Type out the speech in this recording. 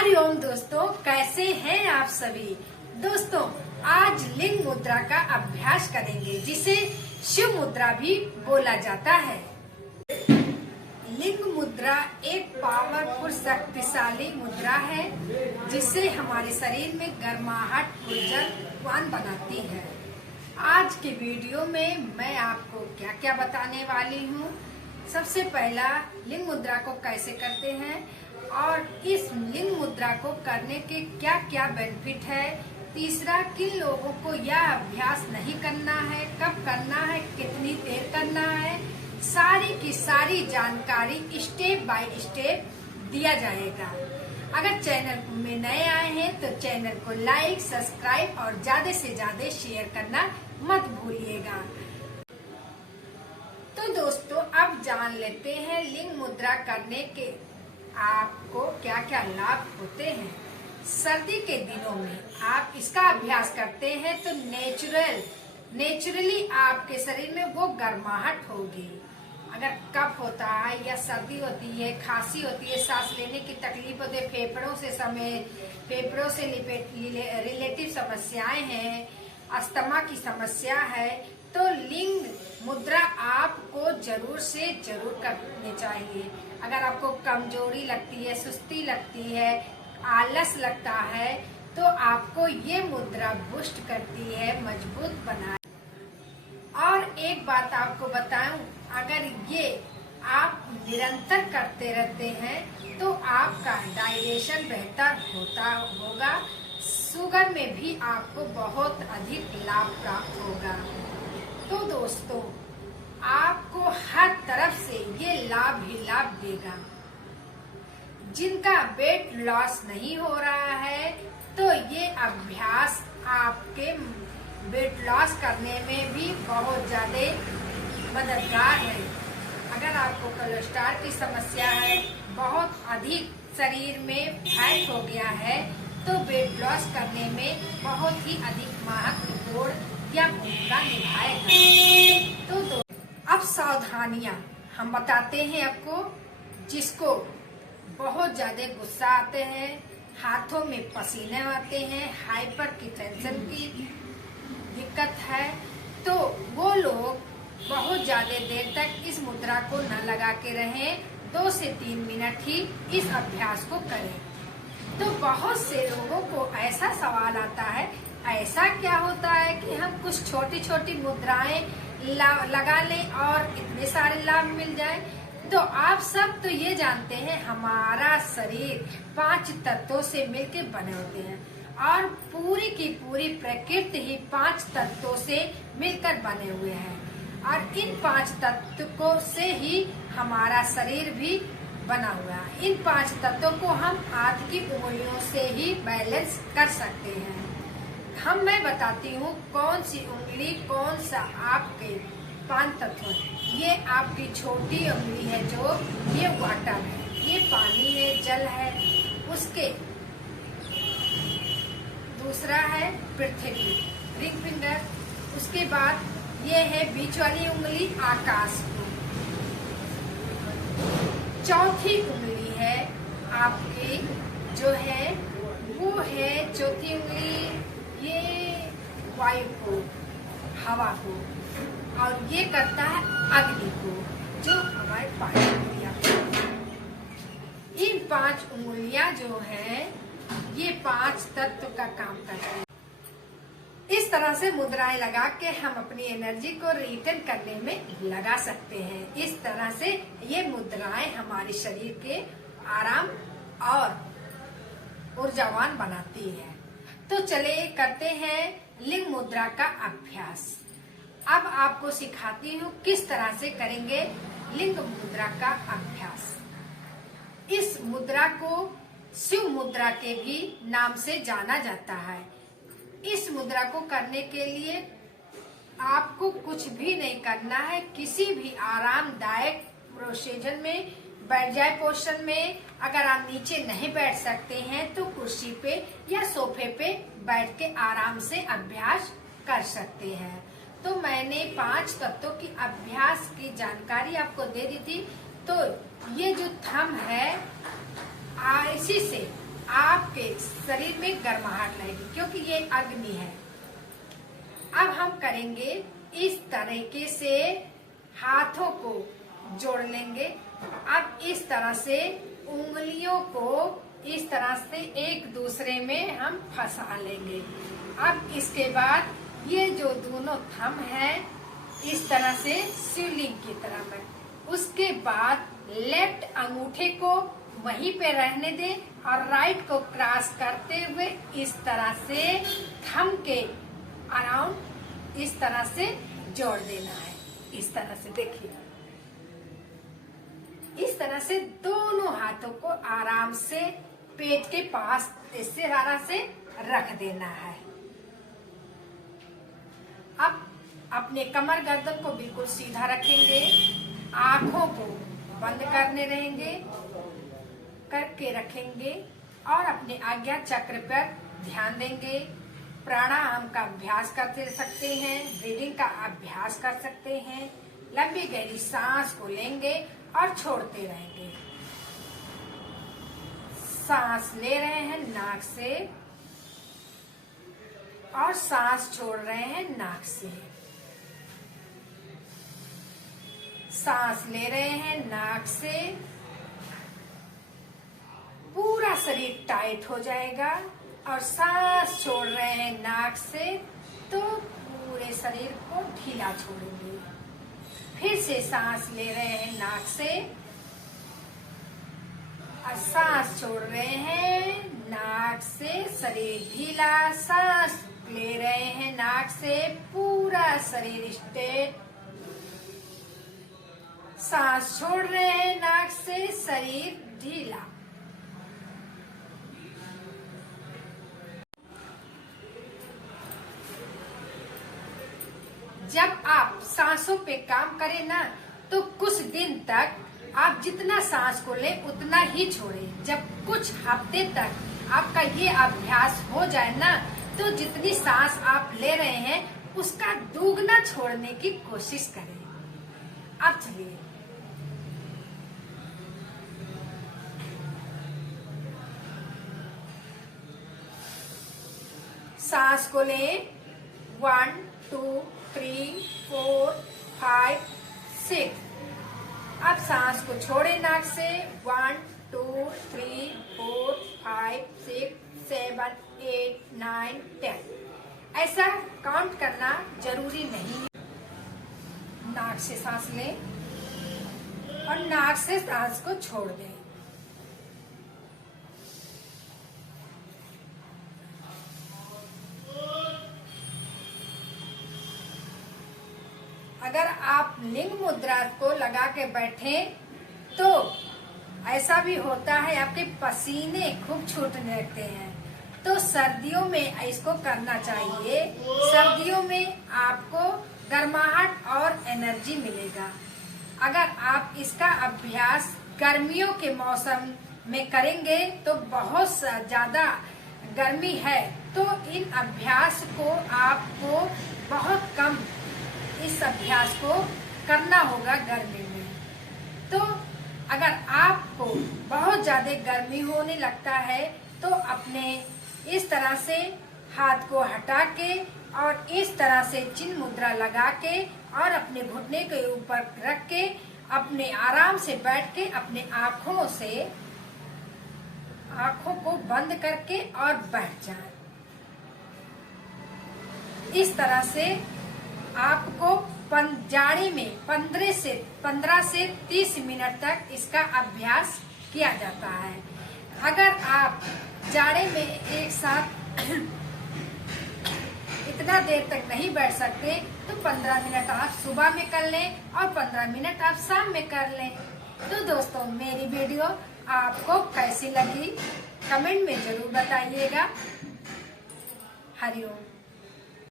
हरिओम दोस्तों, कैसे हैं आप सभी। दोस्तों, आज लिंग मुद्रा का अभ्यास करेंगे, जिसे शिव मुद्रा भी बोला जाता है। लिंग मुद्रा एक पावरफुल शक्तिशाली मुद्रा है, जिससे हमारे शरीर में गर्माहट ऊर्जावान बनाती है। आज के वीडियो में मैं आपको क्या क्या बताने वाली हूँ। सबसे पहला, लिंग मुद्रा को कैसे करते हैं और इस लिंग मुद्रा को करने के क्या क्या बेनिफिट है। तीसरा, किन लोगों को यह अभ्यास नहीं करना है, कब करना है, कितनी देर करना है, सारी की सारी जानकारी स्टेप बाय स्टेप दिया जाएगा। अगर चैनल में नए आए हैं तो चैनल को लाइक, सब्सक्राइब और ज्यादा से ज्यादा शेयर करना मत भूलिएगा। तो दोस्तों, अब जान लेते हैं लिंग मुद्रा करने के आपको क्या क्या लाभ होते हैं। सर्दी के दिनों में आप इसका अभ्यास करते हैं तो नेचुरली आपके शरीर में वो गर्माहट होगी। अगर कफ होता है या सर्दी होती है, खांसी होती है, सांस लेने की तकलीफ होती है, फेफड़ों से रिलेटिव समस्याएं हैं, अस्थमा की समस्या है, तो लिंग मुद्रा आपको जरूर से जरूर करनी चाहिए। अगर आपको कमजोरी लगती है, सुस्ती लगती है, आलस लगता है, तो आपको ये मुद्रा बूस्ट करती है, मजबूत बनाए। और एक बात आपको बताऊं, अगर ये आप निरंतर करते रहते हैं तो आपका डाइजेशन बेहतर होगा। शुगर में भी आपको बहुत अधिक लाभ प्राप्त होगा। तो दोस्तों, आपको हर तरफ से ये लाभ ही लाभ देगा। जिनका वेट लॉस नहीं हो रहा है तो ये अभ्यास आपके वेट लॉस करने में भी बहुत ज्यादा मददगार है। अगर आपको कोलेस्ट्रॉल की समस्या है, बहुत अधिक शरीर में फैट हो गया है, तो वेट लॉस करने में बहुत ही अधिक महत्वपूर्ण या भूमिका निभाएगा। तो अब सावधानियां हम बताते हैं आपको। जिसको बहुत ज्यादा गुस्सा आते हैं, हाथों में पसीने आते हैं, हाइपर की टेंशन की दिक्कत है, तो वो लोग बहुत ज्यादा देर तक इस मुद्रा को न लगा के रहें। 2 से 3 मिनट ही इस अभ्यास को करें। तो बहुत से लोगों को ऐसा सवाल आता है, ऐसा क्या होता है कि हम कुछ छोटी छोटी मुद्राएं लगा लें और इतने सारे लाभ मिल जाए। तो आप सब तो ये जानते हैं, हमारा शरीर 5 तत्वों से मिलकर बने होते हैं और पूरी की पूरी प्रकृति ही 5 तत्वों से मिलकर बने हुए हैं। और इन 5 तत्वों से ही हमारा शरीर भी बना हुआ है। इन 5 तत्वों को हम हाथ की उंगलियों से ही बैलेंस कर सकते हैं। मैं बताती हूँ कौन सी उंगली कौन सा आपके 5 तत्व है। ये आपकी छोटी उंगली है, जो ये वाटर है, ये पानी है, जल है। उसके दूसरा है पृथ्वी, रिंग फिंगर। उसके बाद ये है बीच वाली उंगली, आकाश को। चौथी उंगली है आपकी जो है, वो है चौथी उंगली, ये वायु को, हवा को, और ये करता है अग्नि को, जो हमारे 5 उंगलियां। इन 5 उंगलियां जो है, ये 5 तत्व का काम करते हैं। इस तरह से मुद्राएं लगा के हम अपनी एनर्जी को रिटर्न करने में लगा सकते हैं। इस तरह से ये मुद्राएं हमारे शरीर के आराम और ऊर्जावान बनाती है। तो चले करते हैं लिंग मुद्रा का अभ्यास। अब आपको सिखाती हूँ किस तरह से करेंगे लिंग मुद्रा का अभ्यास। इस मुद्रा को शिव मुद्रा के भी नाम से जाना जाता है। इस मुद्रा को करने के लिए आपको कुछ भी नहीं करना है। किसी भी आरामदायक पोजीशन में बैठ जाए। पोजीशन में अगर आप नीचे नहीं बैठ सकते हैं तो कुर्सी पे या सोफे पे बैठ के आराम से अभ्यास कर सकते हैं। तो मैंने 5 तत्वों की अभ्यास की जानकारी आपको दे दी थी। तो ये जो थंब है, इसी से आप आपके शरीर में गर्माहट रहेगी, क्योंकि ये अग्नि है। अब हम करेंगे इस तरीके से, हाथों को जोड़ लेंगे। अब इस तरह से उंगलियों को इस तरह से एक दूसरे में हम फंसा लेंगे। अब इसके बाद ये जो दोनों थंब है इस तरह से शिवलिंग की तरह में, उसके बाद लेफ्ट अंगूठे को वहीं पे रहने दें और राइट को क्रॉस करते हुए इस तरह से थंब के अराउंड इस तरह से जोड़ देना है। इस तरह से देखिए, इस तरह से दोनों हाथों को आराम से पेट के पास इस तरह से रख देना है। अब अपने कमर गर्दन को बिल्कुल सीधा रखेंगे, आंखों को बंद करने रहेंगे, करके रखेंगे और अपने आज्ञा चक्र पर ध्यान देंगे। प्राणायाम का अभ्यास करते सकते हैं, ब्रीदिंग का अभ्यास कर सकते हैं। लंबी गहरी सांस को लेंगे और छोड़ते रहेंगे। सांस ले रहे हैं नाक से और सांस छोड़ रहे हैं नाक से। सांस ले रहे हैं नाक से, पूरा शरीर टाइट हो जाएगा, और सांस छोड़ रहे हैं नाक से तो पूरे शरीर को ढीला छोड़ेंगे। फिर से सांस ले रहे हैं नाक से और सांस छोड़ रहे हैं नाक से, शरीर ढीला। सांस ले रहे हैं नाक से, पूरा शरीर स्ट्रेट। सांस छोड़ रहे हैं नाक से, शरीर ढीला। जब आप सांसों पे काम करें ना, तो कुछ दिन तक आप जितना सांस को ले उतना ही छोड़ें। जब कुछ हफ्ते तक आपका ये अभ्यास हो जाए ना, तो जितनी सांस आप ले रहे हैं उसका दुगना छोड़ने की कोशिश करें। अब चलिए, सांस को लें, 1 2 3 4 5 6। अब सांस को छोड़े नाक से, 1 2 3 4 5 6 7 8 9 10। ऐसा काउंट करना जरूरी नहीं है। नाक से सांस लें और नाक से सांस को छोड़ दें। अगर आप लिंग मुद्रा को लगा के बैठे तो ऐसा भी होता है आपके पसीने खूब छूटने लगते हैं। तो सर्दियों में इसको करना चाहिए। सर्दियों में आपको गर्माहट और एनर्जी मिलेगा। अगर आप इसका अभ्यास गर्मियों के मौसम में करेंगे तो बहुत ज्यादा गर्मी है, तो इन अभ्यास को आपको बहुत कम इस अभ्यास को करना होगा गर्मी में। तो अगर आपको बहुत ज्यादा गर्मी होने लगता है तो अपने इस तरह से हाथ को हटा के और इस तरह से चिन्ह मुद्रा लगा के और अपने घुटने के ऊपर रख के अपने आराम से बैठ के अपने आंखों को बंद करके और बैठ जाए। इस तरह से आपको जाड़े में 15 से 30 मिनट तक इसका अभ्यास किया जाता है। अगर आप जाड़े में एक साथ इतना देर तक नहीं बैठ सकते तो 15 मिनट आप सुबह में कर लें और 15 मिनट आप शाम में कर लें। तो दोस्तों, मेरी वीडियो आपको कैसी लगी कमेंट में जरूर बताइएगा। हरिओम।